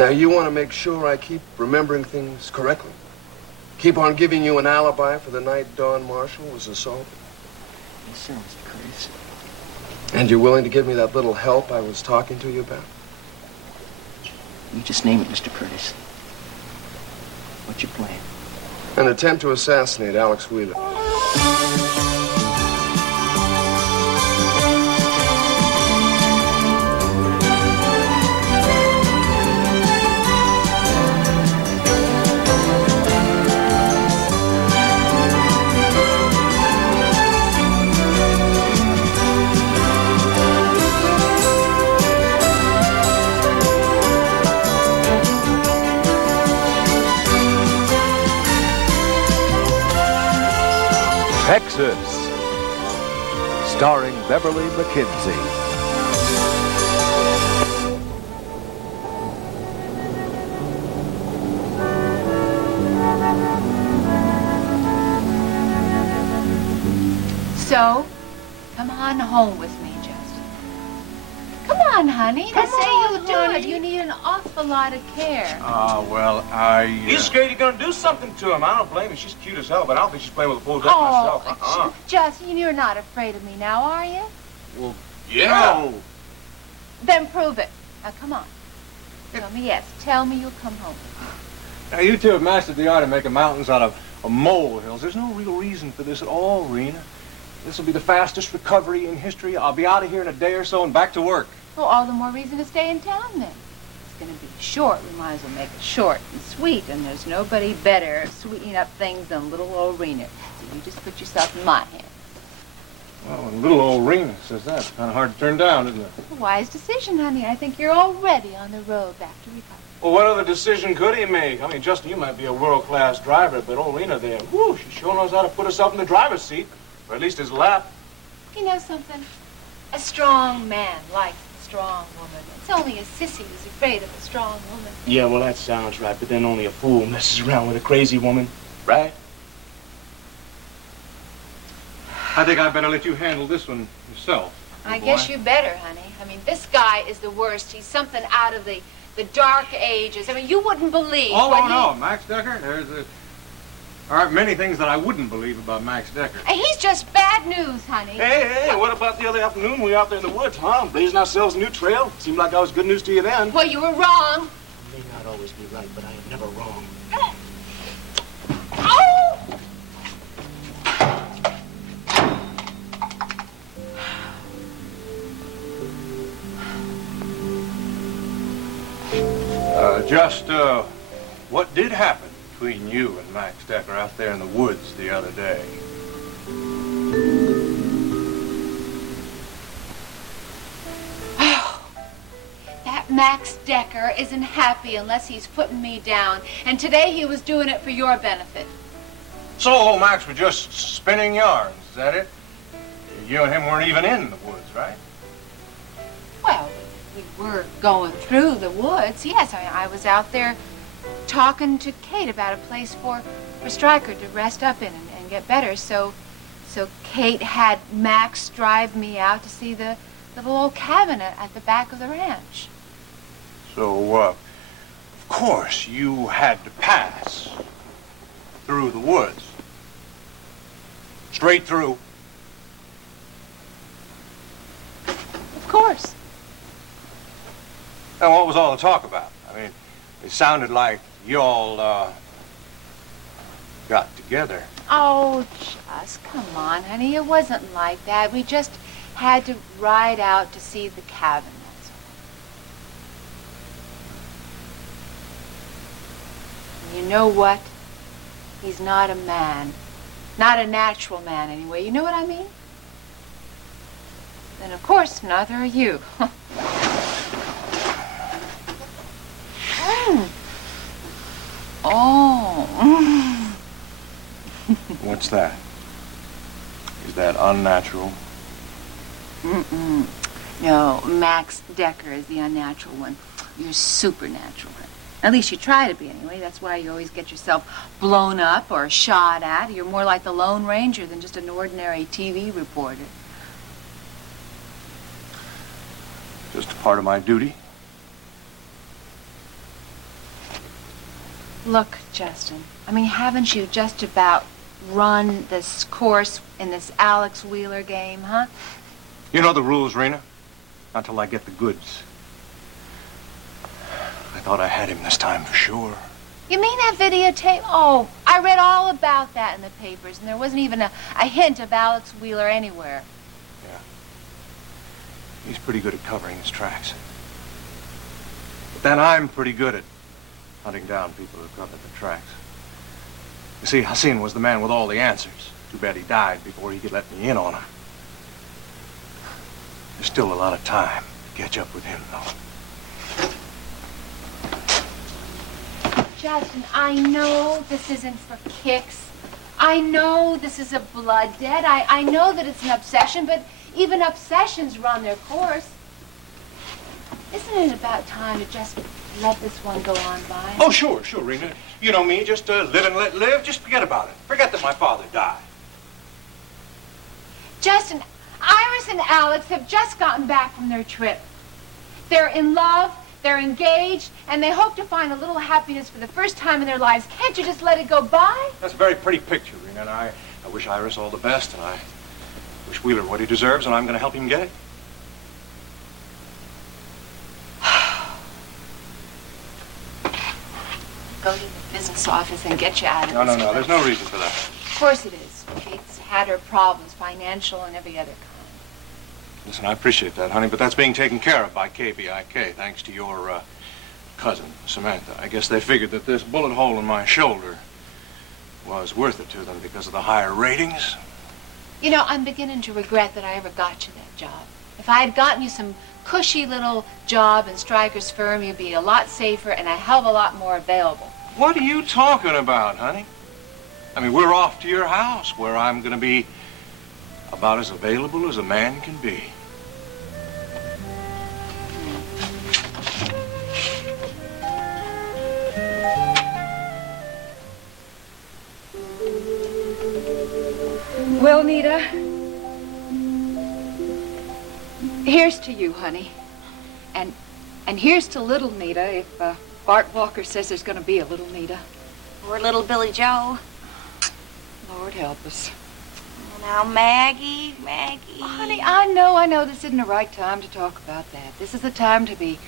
Now, you want to make sure I keep remembering things correctly? Keep on giving you an alibi for the night Dawn Marshall was assaulted? Yes, sir, Mr. Curtis. And you're willing to give me that little help I was talking to you about? You just name it, Mr. Curtis. What's your plan? An attempt to assassinate Alex Wheeler. Texas, starring Beverly McKinsey. So, come on home with me, Justin. Come on, honey. That's say you'll do it. You need an awful lot of care. Well, He's scared you're gonna do something to him. I don't blame him. She's cute as hell, but I don't think she's playing with a full gun myself. Justin, you're not afraid of me now, are you? Well, yeah. No. Then prove it. Now, come on. Tell me yes. Tell me you'll come home. Now, you two have mastered the art of making mountains out of molehills. There's no real reason for this at all, Rena. This will be the fastest recovery in history. I'll be out of here in a day or so and back to work. Well, all the more reason to stay in town, then. It's going to be short. We might as well make it short and sweet, and there's nobody better at sweetening up things than little old Rena. So you just put yourself in my hands. Well, when little old Rena says that, it's kind of hard to turn down, isn't it? A wise decision, honey. I think you're already on the road back to recovery. Well, what other decision could he make? I mean, Justin, you might be a world-class driver, but old Rena there, whoo, she sure knows how to put herself in the driver's seat, or at least his lap. You know something? A strong man likes a strong woman. It's only a sissy who's afraid of a strong woman. Yeah, well, that sounds right, but then only a fool messes around with a crazy woman, right? I think I'd better let you handle this one yourself. I guess you better, honey. I mean, this guy is the worst. He's something out of the dark ages. I mean, you wouldn't believe no, Max Decker. There aren't many things that I wouldn't believe about Max Decker. He's just bad news, honey. Hey, what about the other afternoon when we were out there in the woods, huh? Blazing ourselves a new trail. Seemed like I was good news to you then. Well, you were wrong. I may not always be right, but I am never wrong. Oh! What did happen between you and Max Decker out there in the woods the other day? That Max Decker isn't happy unless he's putting me down. And today he was doing it for your benefit. So old Max was just spinning yarns, is that it? You and him weren't even in the woods, right? Well, we were going through the woods. Yes, I was out there talking to Kate about a place for Stryker to rest up in and get better. So Kate had Max drive me out to see the little old cabin at the back of the ranch. So, of course, you had to pass through the woods. Straight through. Of course. And what was all the talk about? I mean, it sounded like you all, got together. Oh, just come on, honey. It wasn't like that. We just had to ride out to see the cabin. That's all. You know what? He's not a man. Not a natural man, anyway. You know what I mean? Then, of course, neither are you. Oh. What's that? Is that unnatural? Mm-mm. No, Max Decker is the unnatural one. You're supernatural. At least you try to be, anyway. That's why you always get yourself blown up or shot at. You're more like the Lone Ranger than just an ordinary TV reporter. Just a part of my duty? Look, Justin, I mean, haven't you just about run this course in this Alex Wheeler game, huh? You know the rules, Rena. Not till I get the goods. I thought I had him this time for sure. You mean that videotape? Oh, I read all about that in the papers, and there wasn't even a hint of Alex Wheeler anywhere. Yeah. He's pretty good at covering his tracks. But then I'm pretty good at hunting down people who covered the tracks. You see, Hassan was the man with all the answers. Too bad he died before he could let me in on him. There's still a lot of time to catch up with him, though. Justin, I know this isn't for kicks. I know this is a blood debt. I know that it's an obsession, but even obsessions run their course. Isn't it about time to just let this one go on by? Oh, sure, Rena. You know me, just live and let live. Just forget about it. Forget that my father died. Justin, Iris and Alex have just gotten back from their trip. They're in love, they're engaged, and they hope to find a little happiness for the first time in their lives. Can't you just let it go by? That's a very pretty picture, Rena, and I wish Iris all the best, and I wish Wheeler what he deserves, and I'm going to help him get it. Go to the business office and get you out of this. No, there's no reason for that. Of course it is. Kate's had her problems, financial and every other kind. Listen, I appreciate that, honey, but that's being taken care of by KBIK, thanks to your cousin, Samantha. I guess they figured that this bullet hole in my shoulder was worth it to them because of the higher ratings. You know, I'm beginning to regret that I ever got you that job. If I had gotten you some cushy little job in Stryker's firm, you'd be a lot safer and a hell of a lot more available. What are you talking about, honey? I mean, we're off to your house where I'm going to be about as available as a man can be. Well, Nita, here's to you, honey. And here's to little Nita if Bart Walker says there's going to be a little Nita. Or little Billy Joe. Lord help us. Oh, now, Maggie. Honey, I know this isn't the right time to talk about that. This is the time to be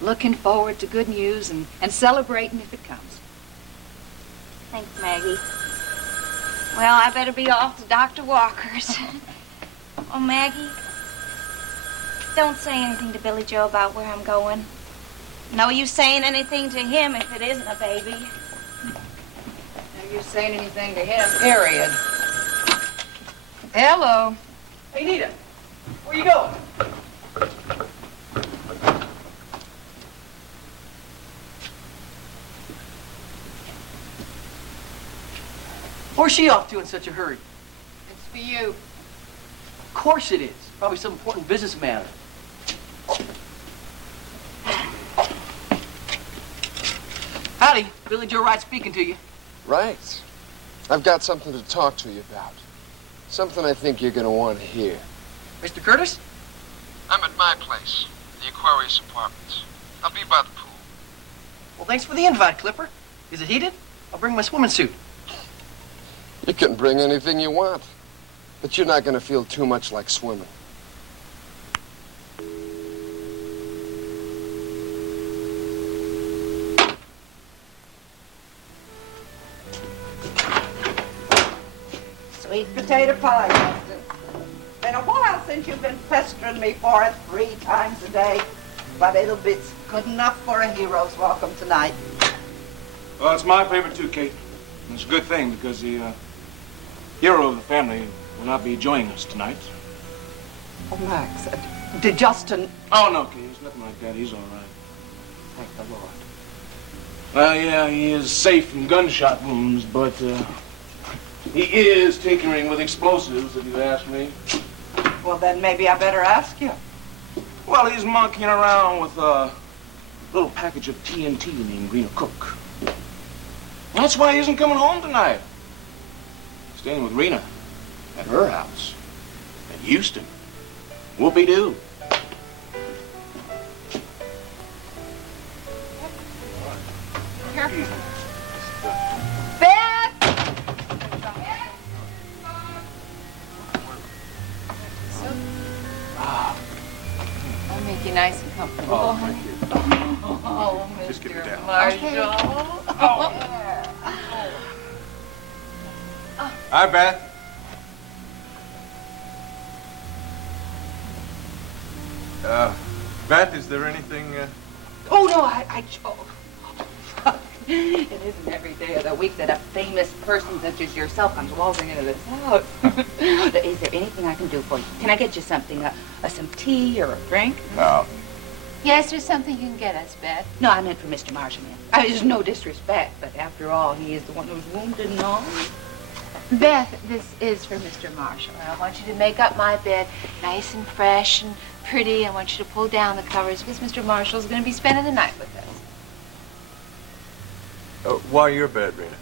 looking forward to good news and celebrating if it comes. Thanks, Maggie. Well, I better be off to Dr. Walker's. Oh, Maggie, don't say anything to Billy Joe about where I'm going. No use saying anything to him if it isn't a baby. No use saying anything to him, period. Hello. Hey, Nita, where you going? Where's she off to in such a hurry? It's for you. Of course it is. Probably some important business matter. Howdy, Billy Joe Wright speaking to you. Right. I've got something to talk to you about. Something I think you're going to want to hear. Mr. Curtis? I'm at my place, the Aquarius Apartments. I'll be by the pool. Well, thanks for the invite, Clipper. Is it heated? I'll bring my swimming suit. You can bring anything you want, but you're not going to feel too much like swimming. Sweet potato pie, Justin. Been a while since you've been pestering me for it 3 times a day, but it'll be good enough for a hero's welcome tonight. Well, it's my favorite too, Kate. And it's a good thing because the hero of the family will not be joining us tonight. Oh, Max, did Justin... Oh, no, Kate, it's nothing like that. He's all right. Thank the Lord. Well, yeah, he is safe from gunshot wounds, but he is tinkering with explosives, if you ask me. Well, then maybe I better ask you. Well, he's monkeying around with a little package of TNT named Rena Cook. That's why he isn't coming home tonight. Staying with Rena at her house at Houston. Whoopie-doo. Careful. make you nice and comfortable. Oh, thank you. Oh, Mr. Just get me down. Marshall. Hi, Beth. Beth, is there anything, Oh, no, it isn't every day of the week that a famous person such as yourself comes waltzing into this house. Is there anything I can do for you? Can I get you something, some tea or a drink? No. Yes, there's something you can get us, Beth. No, I meant for Mr. Marshall. There's no disrespect, but after all, he is the one who's wounded and all. Beth, this is for Mr. Marshall. I want you to make up my bed nice and fresh and pretty. I want you to pull down the covers because Mr. Marshall's going to be spending the night with us. Why your bed, Rena?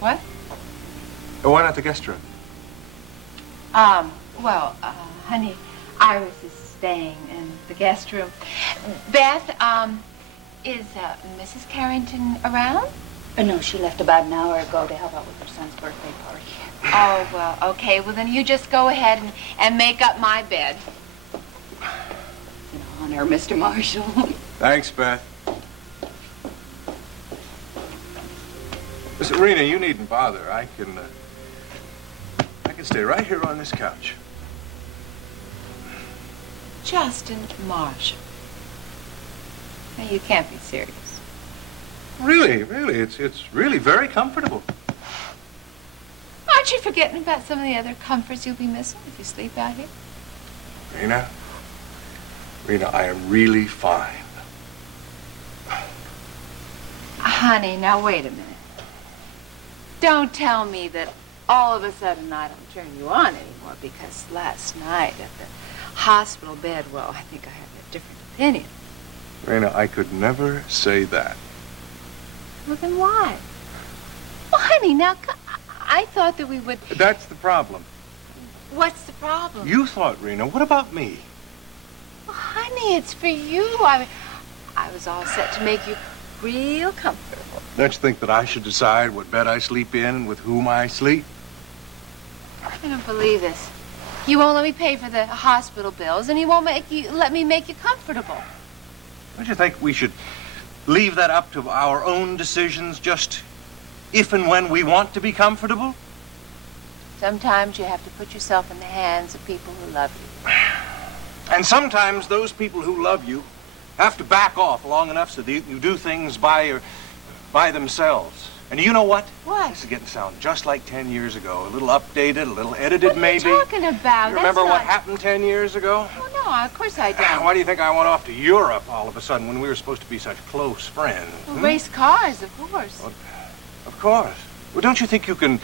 What? Why not the guest room? Well, honey, Iris is staying in the guest room. Beth, is Mrs. Carrington around? No, she left about an hour ago to help out with her son's birthday party. Oh, well, okay. Well, then you just go ahead and make up my bed. In honor, Mr. Marshall. Thanks, Beth. Listen, Rena, you needn't bother. I can stay right here on this couch. Justin Marshall. Now, you can't be serious. Really, it's really very comfortable. Aren't you forgetting about some of the other comforts you'll be missing if you sleep out here? Rena, I am really fine. Honey, now wait a minute. Don't tell me that all of a sudden I don't turn you on anymore because last night at the hospital bed, well, I think I have a different opinion. Rena, I could never say that. Well, then why? Well, honey, now, I thought that we would... That's the problem. What's the problem? You thought, Rena. What about me? Well, honey, it's for you. I was all set to make you real comfortable. Don't you think that I should decide what bed I sleep in and with whom I sleep? I don't believe this. You won't let me pay for the hospital bills, and you won't let me make you comfortable. Don't you think we should leave that up to our own decisions, just if and when we want to be comfortable? Sometimes you have to put yourself in the hands of people who love you. And sometimes those people who love you have to back off long enough so that you do things by themselves. And you know what? What? This is getting to sound just like 10 years ago. A little updated, a little edited, maybe. What are you talking about? You remember what happened 10 years ago? Oh, no, of course I don't. Why do you think I went off to Europe all of a sudden when we were supposed to be such close friends? Well, race cars, of course. Well, of course. Well, don't you think you can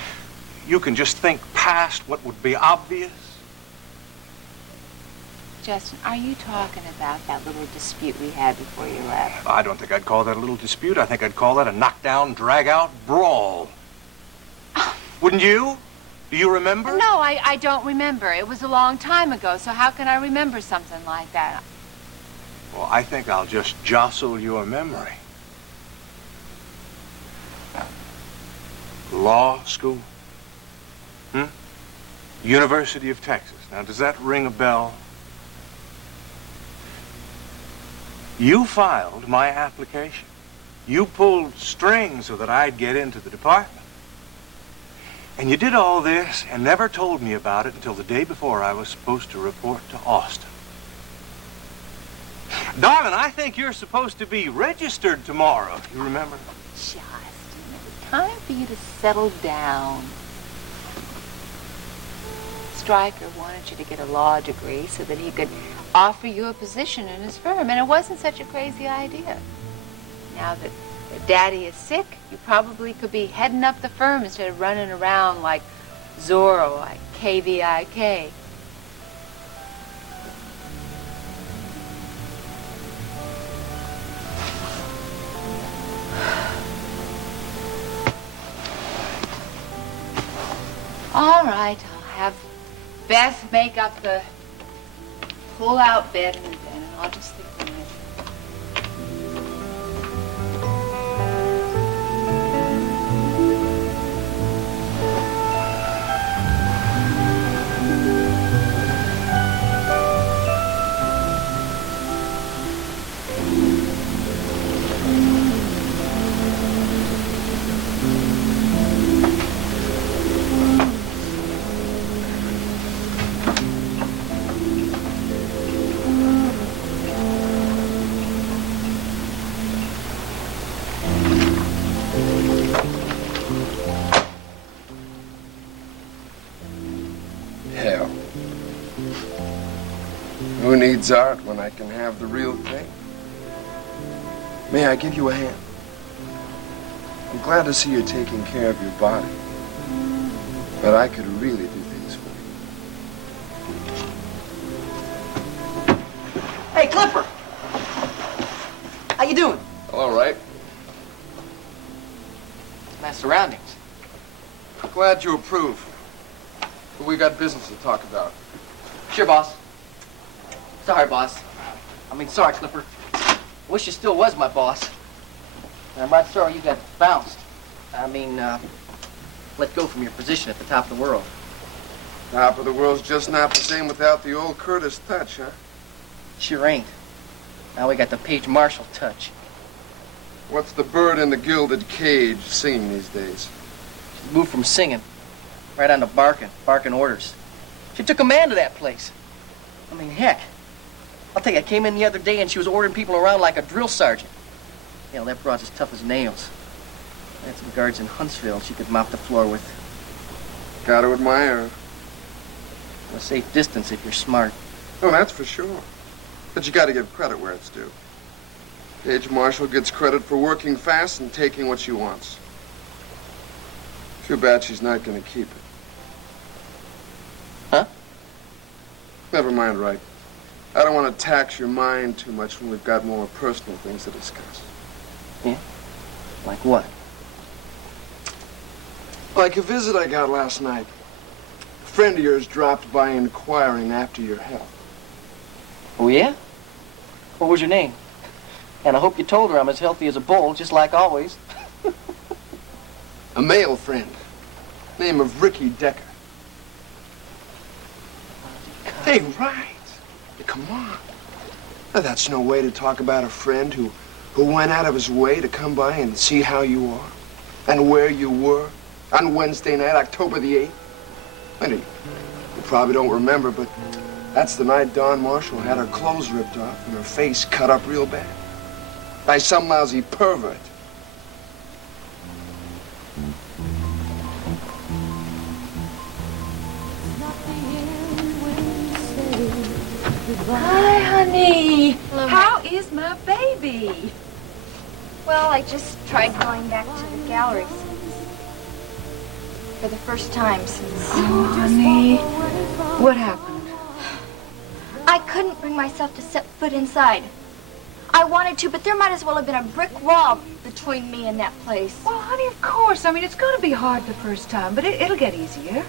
just think past what would be obvious? Justin, are you talking about that little dispute we had before you left? I don't think I'd call that a little dispute. I think I'd call that a knockdown, drag-out brawl. Wouldn't you? Do you remember? No, I don't remember. It was a long time ago, so how can I remember something like that? Well, I think I'll just jostle your memory. Law school? University of Texas. Now, does that ring a bell? You filed my application. You pulled strings so that I'd get into the department. And you did all this and never told me about it until the day before I was supposed to report to Austin. Darling, I think you're supposed to be registered tomorrow. You remember? Justin, it's time for you to settle down. Stryker wanted you to get a law degree so that he could offer you a position in his firm, and it wasn't such a crazy idea. Now that Daddy is sick, you probably could be heading up the firm instead of running around like Zorro, like KVIK. All right, I'll have Beth make up the pull-out bed and I'll just sleep in it. Who needs art when I can have the real thing? May I give you a hand? I'm glad to see you're taking care of your body. But I could really do things for you. Hey, Clipper! How you doing? All right. Nice surroundings. Glad you approve. But we got business to talk about. Sure, boss. Sorry, boss. Sorry, Clipper. Wish you still was my boss. I'm right sorry you got bounced. Let go from your position at the top of the world. Top of the world's just not the same without the old Curtis touch, huh? Sure ain't. Now we got the Page Marshall touch. What's the bird in the gilded cage singing these days? She moved from singing right on to barking orders. She took command of that place. Heck. I'll tell you, I came in the other day and she was ordering people around like a drill sergeant. Hell, that broad's as tough as nails. I had some guards in Huntsville she could mop the floor with. Gotta admire her. A safe distance if you're smart. Oh, that's for sure. But you gotta give credit where it's due. Page Marshall gets credit for working fast and taking what she wants. Too bad she's not gonna keep it. Huh? Never mind, right. I don't want to tax your mind too much when we've got more personal things to discuss. Yeah? Like what? Like a visit I got last night. A friend of yours dropped by inquiring after your health. Oh, yeah? What was your name? And I hope you told her I'm as healthy as a bull, just like always. A male friend. Name of Ricky Decker. Hey, right. Come on. Now, that's no way to talk about a friend who went out of his way to come by and see how you are and where you were on Wednesday night, October the 8th. I mean, you probably don't remember, but that's the night Dawn Marshall had her clothes ripped off and her face cut up real bad by some lousy pervert. Hi, honey. How is my baby? Well, I just tried going back to the gallery for the first time since... Oh, honey. What happened? I couldn't bring myself to set foot inside. I wanted to, but there might as well have been a brick wall between me and that place. Well, honey, of course. It's going to be hard the first time, but it'll get easier.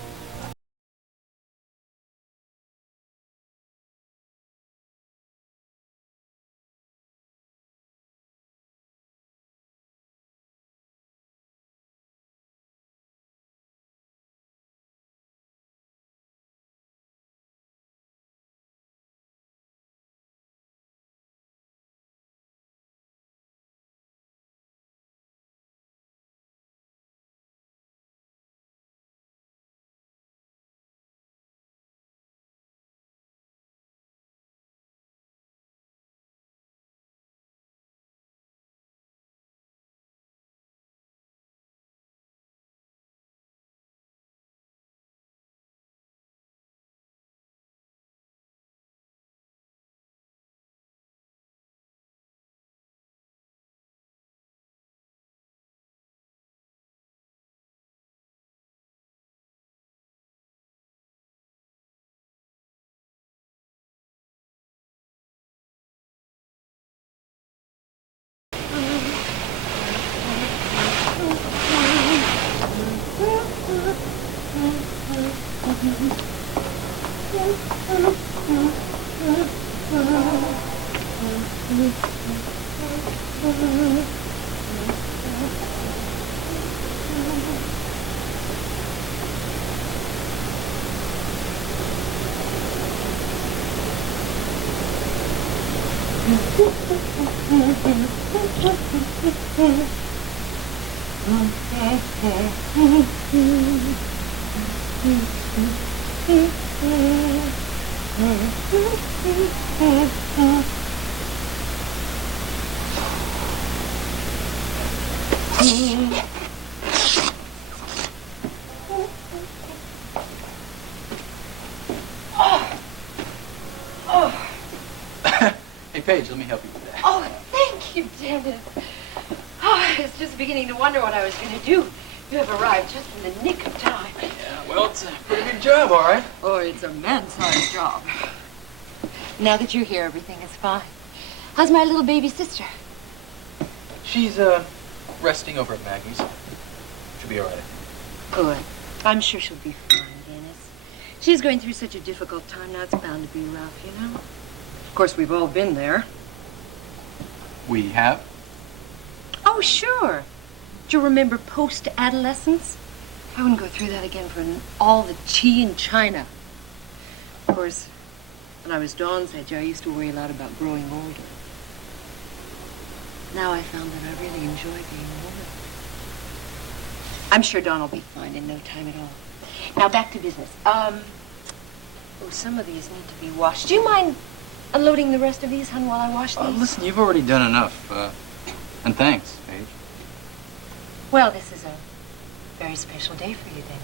Hey, Paige, let me help you with that. Oh, thank you, Dennis. Oh, I was just beginning to wonder what I was going to do. You have arrived just in the nick of time. Yeah, well, it's a pretty big job, all right. Oh, it's a man-sized job. Now that you're here, everything is fine. How's my little baby sister? She's, resting over at Maggie's. She'll be all right. Good. I'm sure she'll be fine, Dennis. She's going through such a difficult time now. It's bound to be rough, you know? Of course, we've all been there. We have? Oh, sure. Do you remember post-adolescence? I wouldn't go through that again for all the tea in China. Of course, when I was Dawn's age, I used to worry a lot about growing older. Now I found that I really enjoy being a woman. I'm sure Dawn will be fine in no time at all. Now back to business. Oh, some of these need to be washed. Do you mind unloading the rest of these, hon, while I wash these? Listen, you've already done enough. And thanks, Paige. Well, this is a very special day for you, Dennis.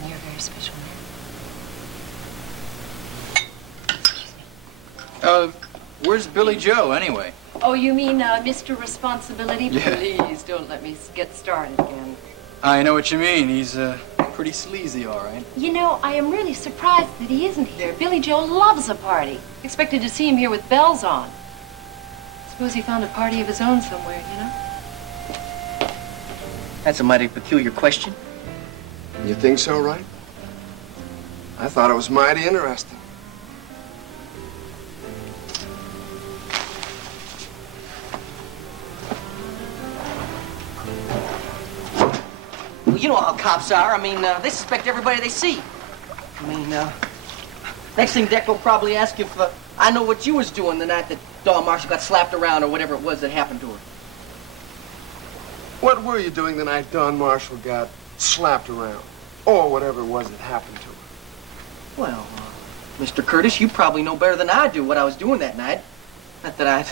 And you're a very special man. Where's Billy Joe, anyway? Oh, you mean Mr. Responsibility? Yeah. Please don't let me get started again. I know what you mean. He's, pretty sleazy, all right. You know, I am really surprised that he isn't here. Billy Joe loves a party. Expected to see him here with bells on. Suppose he found a party of his own somewhere, you know? That's a mighty peculiar question. You think so, right? I thought it was mighty interesting. Well, you know how cops are. I mean, they suspect everybody they see. I mean, next thing Deck will probably ask if I know what you was doing the night that Dawn Marshall got slapped around or whatever it was that happened to her. What were you doing the night Dawn Marshall got slapped around? Or whatever it was that happened to her? Well, Mr. Curtis, you probably know better than I do what I was doing that night. Not that I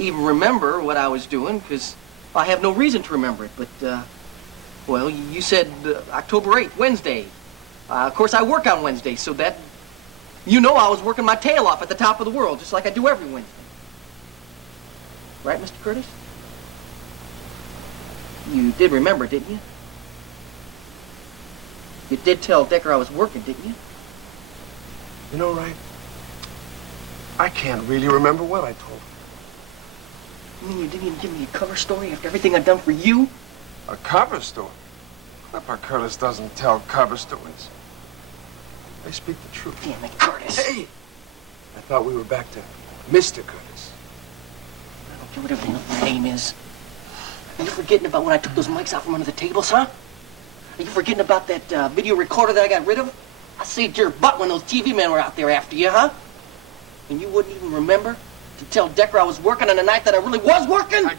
even remember what I was doing, because I have no reason to remember it. But, well, you said October 8th, Wednesday. Of course, I work on Wednesday, so that, you know I was working my tail off at the top of the world, just like I do every Wednesday. Right, Mr. Curtis? You did remember, didn't you? You did tell Decker I was working, didn't you? You know, right? I can't really remember what I told him. You mean you didn't even give me a cover story after everything I've done for you? A cover story? Clipper Curtis doesn't tell cover stories. They speak the truth. Damn it, Curtis. Hey! I thought we were back to Mr. Curtis. I don't care whatever your name is. Are you forgetting about when I took those mics out from under the tables, huh? Are you forgetting about that video recorder that I got rid of? I saved your butt when those TV men were out there after you, huh? And you wouldn't even remember to tell Decker I was working on the night that I really was working? I told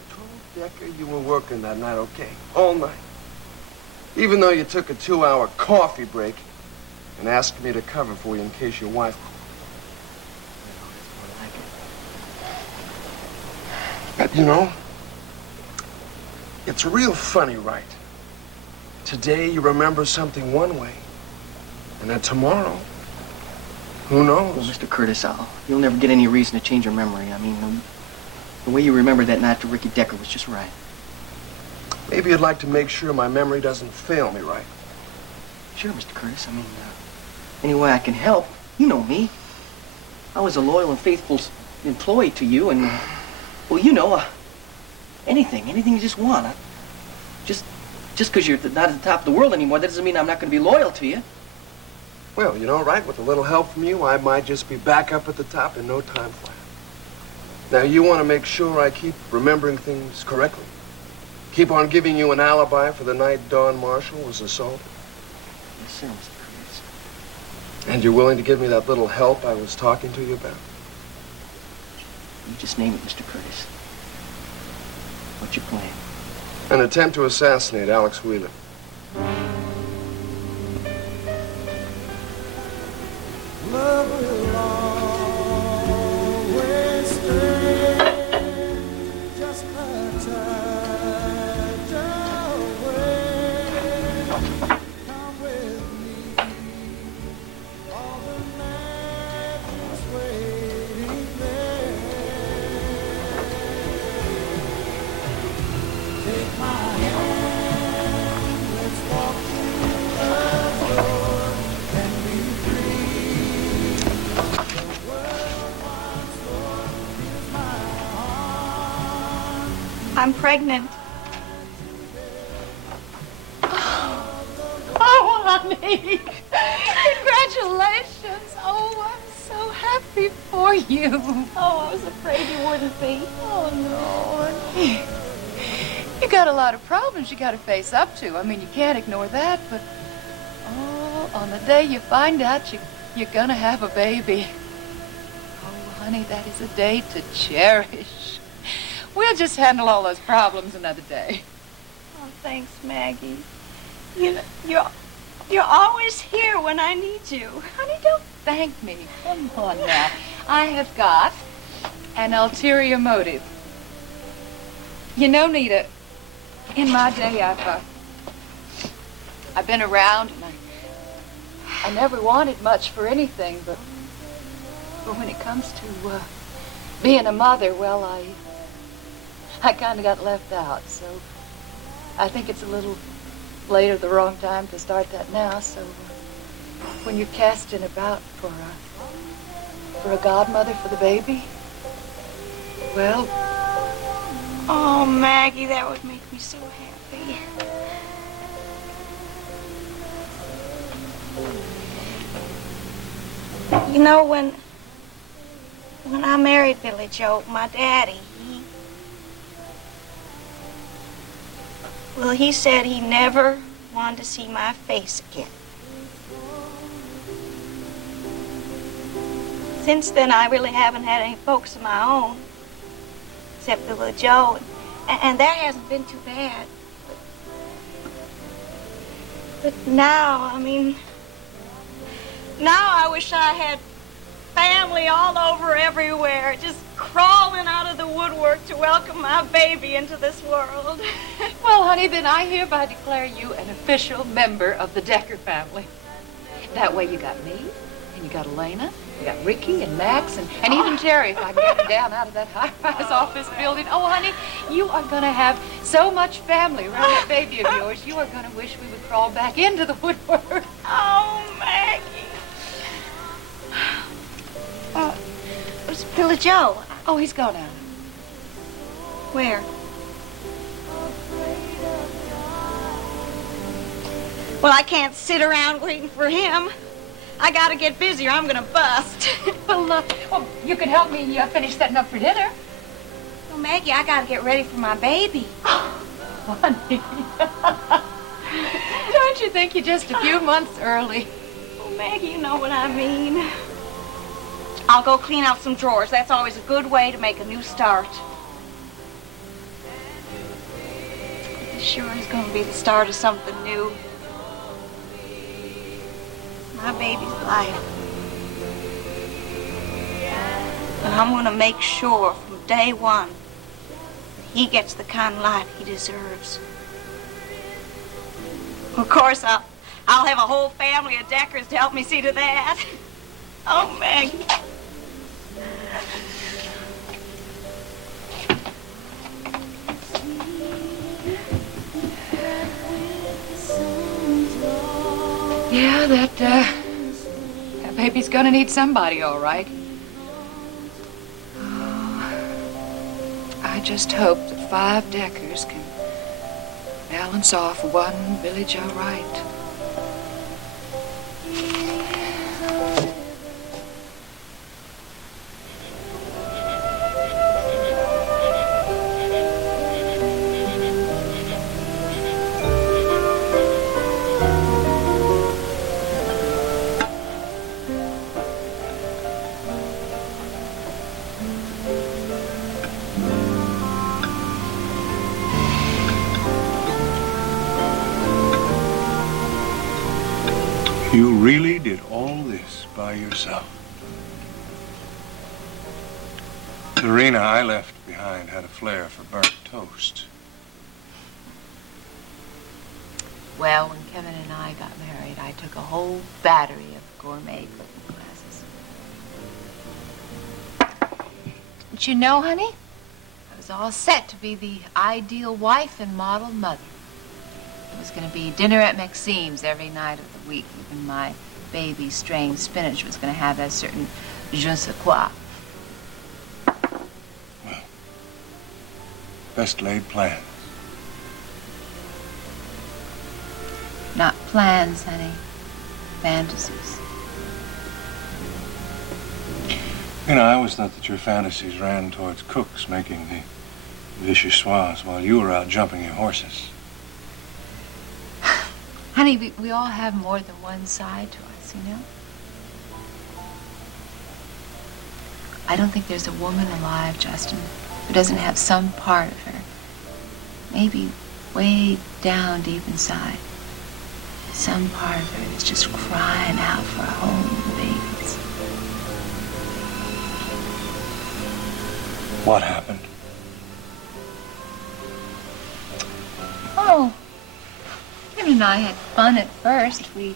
Decker you were working that night, okay? All night. Even though you took a 2-hour coffee break and asked me to cover for you in case your wife called. But, you know, it's real funny, right? Today you remember something one way, and then tomorrow, who knows? Well, Mr. Curtis, you'll never get any reason to change your memory. I mean, the way you remember that night to Ricky Decker was just right. Maybe you'd like to make sure my memory doesn't fail me, right? Sure, Mr. Curtis. I mean, any way I can help. You know me. I was a loyal and faithful employee to you, and, well, you know, anything you just want. Just because you're not at the top of the world anymore, that doesn't mean I'm not going to be loyal to you. Well, you know, right, with a little help from you, I might just be back up at the top in no time flat. Now, you want to make sure I keep remembering things correctly? Keep on giving you an alibi for the night Dawn Marshall was assaulted? Yes, sir, Mr. Curtis. And you're willing to give me that little help I was talking to you about? You just name it, Mr. Curtis. What's your plan? An attempt to assassinate Alex Wheeler. Love will always stay just a touch away. Come with me, all the night is waiting I'm pregnant. Oh, honey. Congratulations. Oh, I'm so happy for you. Oh, I was afraid you wouldn't be. Oh, no, honey. You got a lot of problems you got to face up to. I mean, you can't ignore that, but on the day you find out you're going to have a baby. Oh, honey, that is a day to cherish. We'll just handle all those problems another day. Oh, thanks, Maggie. You know, you're always here when I need you. Honey, don't thank me. Come on now. I have got an ulterior motive. You know, Nita, in my day, I've been around, and I never wanted much for anything, but when it comes to being a mother, well, I kind of got left out. So I think it's a little late or the wrong time to start that now. So when you're casting about for a godmother for the baby, well. Oh, Maggie, that would make me so happy. You know, when I married Billy Joe, my daddy, he said he never wanted to see my face again. Since then, I really haven't had any folks of my own, except Billy Joe, and that hasn't been too bad. But now, now I wish I had family all over everywhere, just crawling out of the woodwork to welcome my baby into this world. Well, honey, then I hereby declare you an official member of the Decker family. That way you got me, and you got Elena, you got Ricky and Max, and even Terry, if I can get him down out of that high-rise office building. Oh, honey, you are going to have so much family around that baby of yours, you are going to wish we would crawl back into the woodwork. Oh, Maggie. Where's Billy Joe? Oh, he's gone out. Where? Well, I can't sit around waiting for him. I gotta get busy or I'm gonna bust. Well, you can help me finish setting up for dinner. Well, Maggie, I gotta get ready for my baby. Honey. Don't you think you're just a few months early? Oh, Maggie, you know what I mean. I'll go clean out some drawers. That's always a good way to make a new start. This sure is going to be the start of something new. My baby's life. And I'm going to make sure from day one that he gets the kind of life he deserves. Of course, I'll have a whole family of Deckers to help me see to that. Oh, Maggie. Yeah, that baby's gonna need somebody, all right. Oh, I just hope that 5 Deckers can balance off one Billy Joe Wright. You really did all this by yourself? The Rena I left behind had a flair for burnt toast. Well, when Kevin and I got married, I took a whole battery of gourmet cooking classes. Didn't you know, honey? I was all set to be the ideal wife and model mother. It was going to be dinner at Maxime's every night of the week. Even my baby strained spinach was going to have a certain je ne sais quoi. Best laid plans. Not plans, honey. Fantasies. You know, I always thought that your fantasies ran towards cooks making the vichyssoise while you were out jumping your horses. Honey, we all have more than one side to us, you know? I don't think there's a woman alive, Justin, who doesn't have some part of her, maybe way down deep inside. Some part of her is just crying out for a home and babies. What happened? Oh, him and I had fun at first. We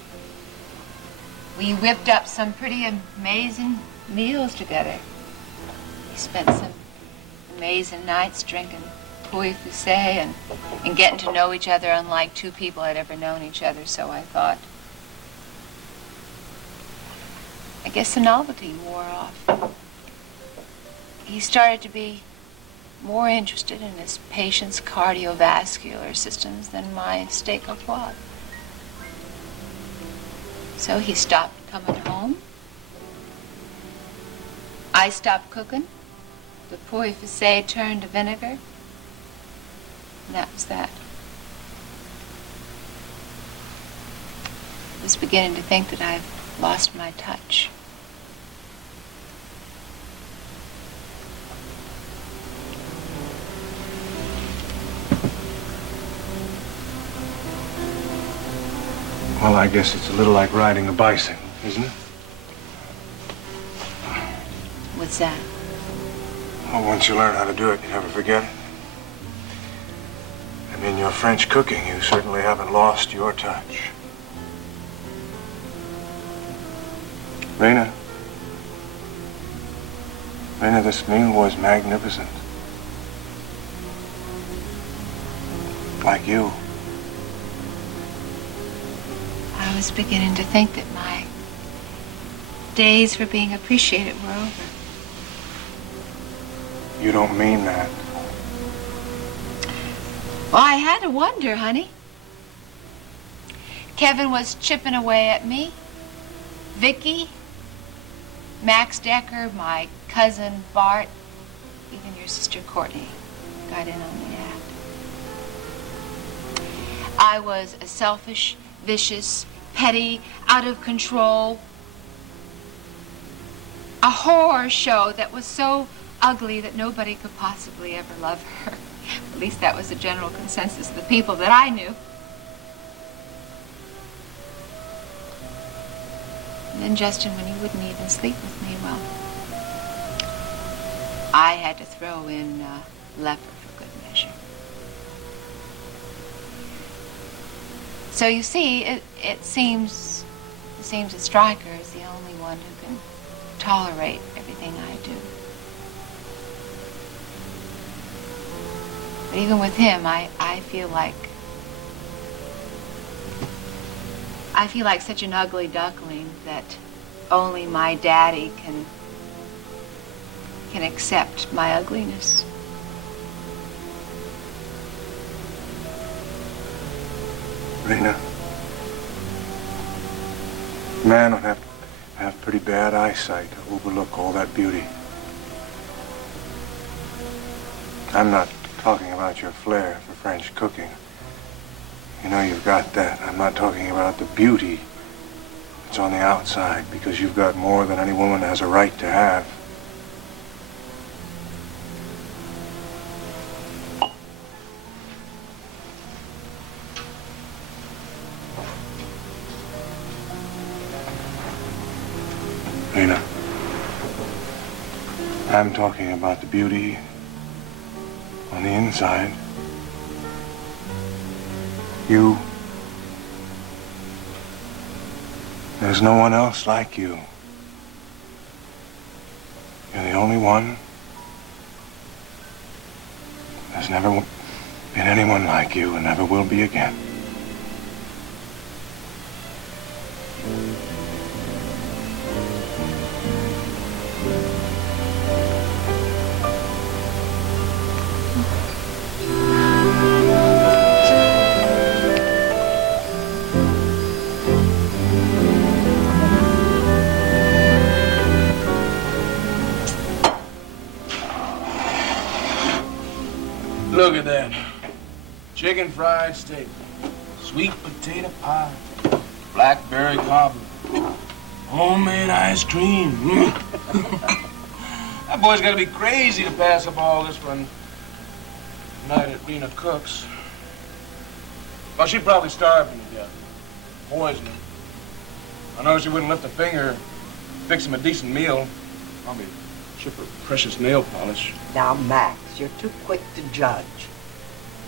whipped up some pretty amazing meals together. We spent some amazing nights drinking Puy Fusset and getting to know each other unlike two people had ever known each other, so I thought. I guess the novelty wore off. He started to be more interested in his patient's cardiovascular systems than my steak au poivre. So he stopped coming home. I stopped cooking. The Puy Fusset turned to vinegar. And that was that. I was beginning to think that I've lost my touch. Well, I guess it's a little like riding a bicycle, isn't it? What's that? Well, once you learn how to do it, you never forget it. And in your French cooking, you certainly haven't lost your touch. Rena, this meal was magnificent. Like you. I was beginning to think that my days for being appreciated were over. You don't mean that. Well, I had to wonder, honey. Kevin was chipping away at me. Vicky, Max Decker, my cousin Bart, even your sister Courtney got in on the act. I was a selfish, vicious, petty, out of control, a horror show that was so ugly that nobody could possibly ever love her. At least that was the general consensus of the people that I knew. And then, Justin, when you wouldn't even sleep with me, well, I had to throw in leper for good measure. So you see, it seems that Stryker is the only one who can tolerate everything I do. But even with him, I feel like such an ugly duckling that only my daddy can accept my ugliness. Rena, man would have pretty bad eyesight to overlook all that beauty. I'm not talking about your flair for French cooking. You know you've got that. I'm not talking about the beauty that's on the outside, because you've got more than any woman has a right to have. Lena, I'm talking about the beauty on the inside. You. There's no one else like you. You're the only one. There's never been anyone like you and never will be again. Look at that. Chicken fried steak, sweet potato pie, blackberry cobbler, homemade ice cream. That boy's got to be crazy to pass up all this one night at Rena Cook's. Well, she probably starved him to death. Poisoned him. I know she wouldn't lift a finger, fix him a decent meal. Probably chip her precious nail polish. Now, Max, you're too quick to judge.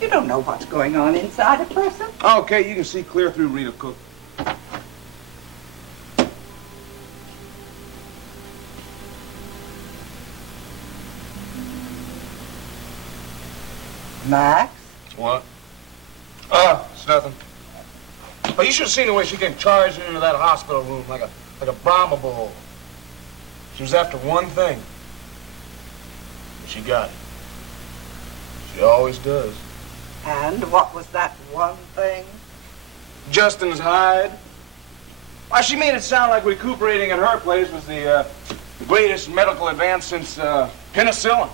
You don't know what's going on inside a person. Okay, you can see clear through Rita Cook. Max? What? It's nothing. But you should have seen the way she came charging into that hospital room like a Brahma bull. She was after one thing. She got it. She always does. And what was that one thing? Justin's hide. Why, she made it sound like recuperating at her place was the greatest medical advance since penicillin.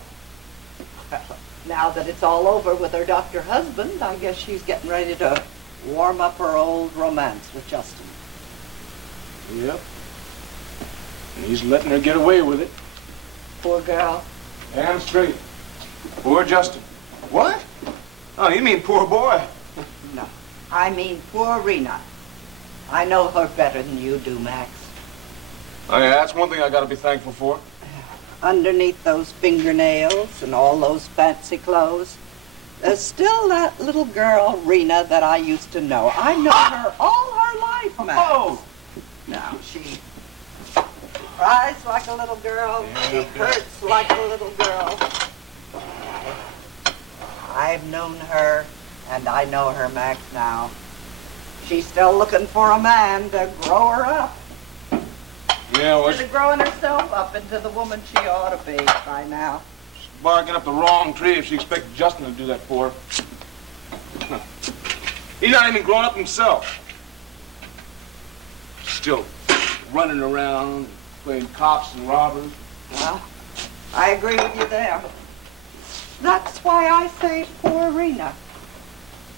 Now that it's all over with her doctor husband, I guess she's getting ready to warm up her old romance with Justin. Yep. And he's letting her get away with it. Poor girl. Damn straight. Poor Justin. What? Oh, you mean poor boy. No, I mean poor Rena. I know her better than you do, Max. Oh, yeah, that's one thing I gotta be thankful for. Underneath those fingernails and all those fancy clothes, there's still that little girl, Rena, that I used to know. I know her all her life, Max. Oh! Now, she cries like a little girl. She hurts like a little girl. I've known her, and I know her, Max, now. She's still looking for a man to grow her up. Yeah, well, Instead of growing herself up into the woman she ought to be by now. she's barking up the wrong tree if she expected Justin to do that for her. He's not even grown up himself. Still running around, playing cops and robbers. Well, I agree with you there. That's why I say poor Rena.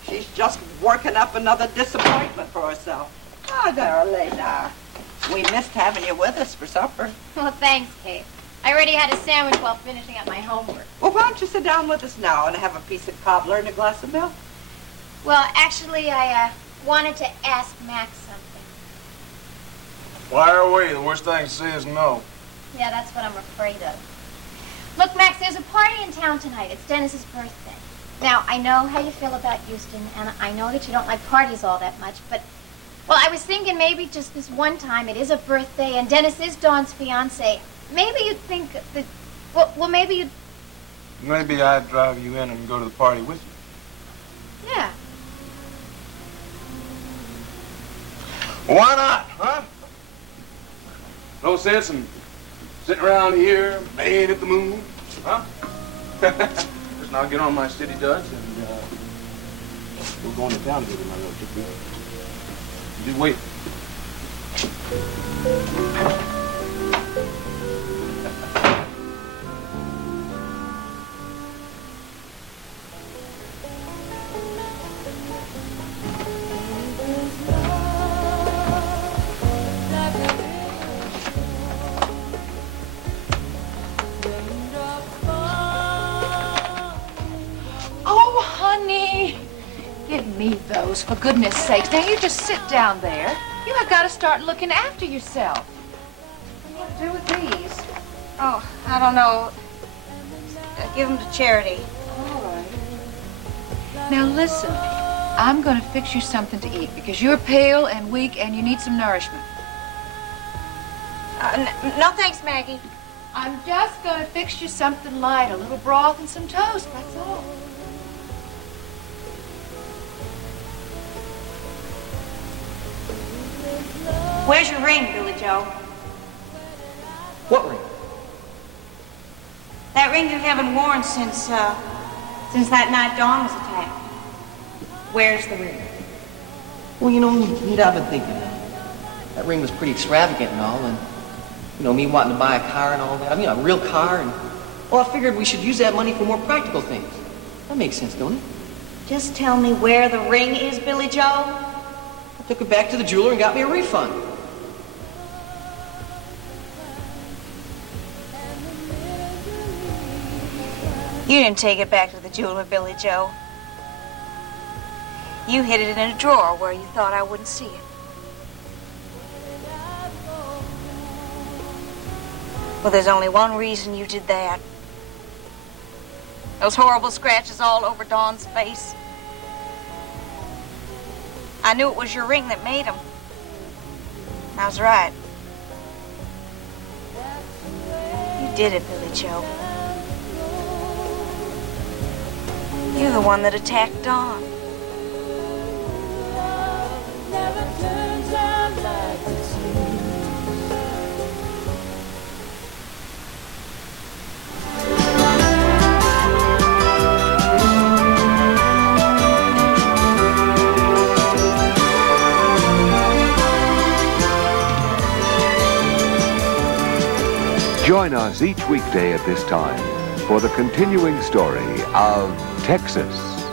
She's just working up another disappointment for herself. Oh, darling, we missed having you with us for supper. Well, thanks, Kate. I already had a sandwich while finishing up my homework. Well, why don't you sit down with us now and have a piece of cobbler and a glass of milk? Well, actually, I wanted to ask Max something. Fire away. The worst thing to say is no. Yeah, that's what I'm afraid of. Look, Max, there's a party in town tonight. It's Dennis's birthday. Now, I know how you feel about Houston, and I know that you don't like parties all that much, but, well, I was thinking maybe just this one time, it is a birthday, and Dennis is Dawn's fiancé. Maybe you'd think that, well, maybe you'd... Maybe I'd drive you in and go to the party with you. Yeah. Why not, huh? No sense in sitting around here, baying at the moon, huh? Just now get on my city duds and we're going to town together, my little chick. You wait. Oh, honey. Give me those, for goodness sakes. Now, you just sit down there. You have got to start looking after yourself. What do you do with these? Oh, I don't know. Give them to charity. All right. Now, listen. I'm going to fix you something to eat because you're pale and weak and you need some nourishment. No thanks, Maggie. I'm just going to fix you something light, a little broth and some toast, that's all. Where's your ring, Billy Joe? What ring? That ring you haven't worn since that night Dawn was attacked. Where's the ring? Well, you know, Nita, I've been thinking. That ring was pretty extravagant and all, and, you know, me wanting to buy a car and all that. I mean, a real car, and, well, I figured we should use that money for more practical things. That makes sense, don't it? Just tell me where the ring is, Billy Joe. I took it back to the jeweler and got me a refund. You didn't take it back to the jeweler, Billy Joe. You hid it in a drawer where you thought I wouldn't see it. Well, there's only one reason you did that. Those horrible scratches all over Dawn's face. I knew it was your ring that made them. I was right. You did it, Billy Joe. You're the one that attacked Dawn. Join us each weekday at this time for the continuing story of Texas.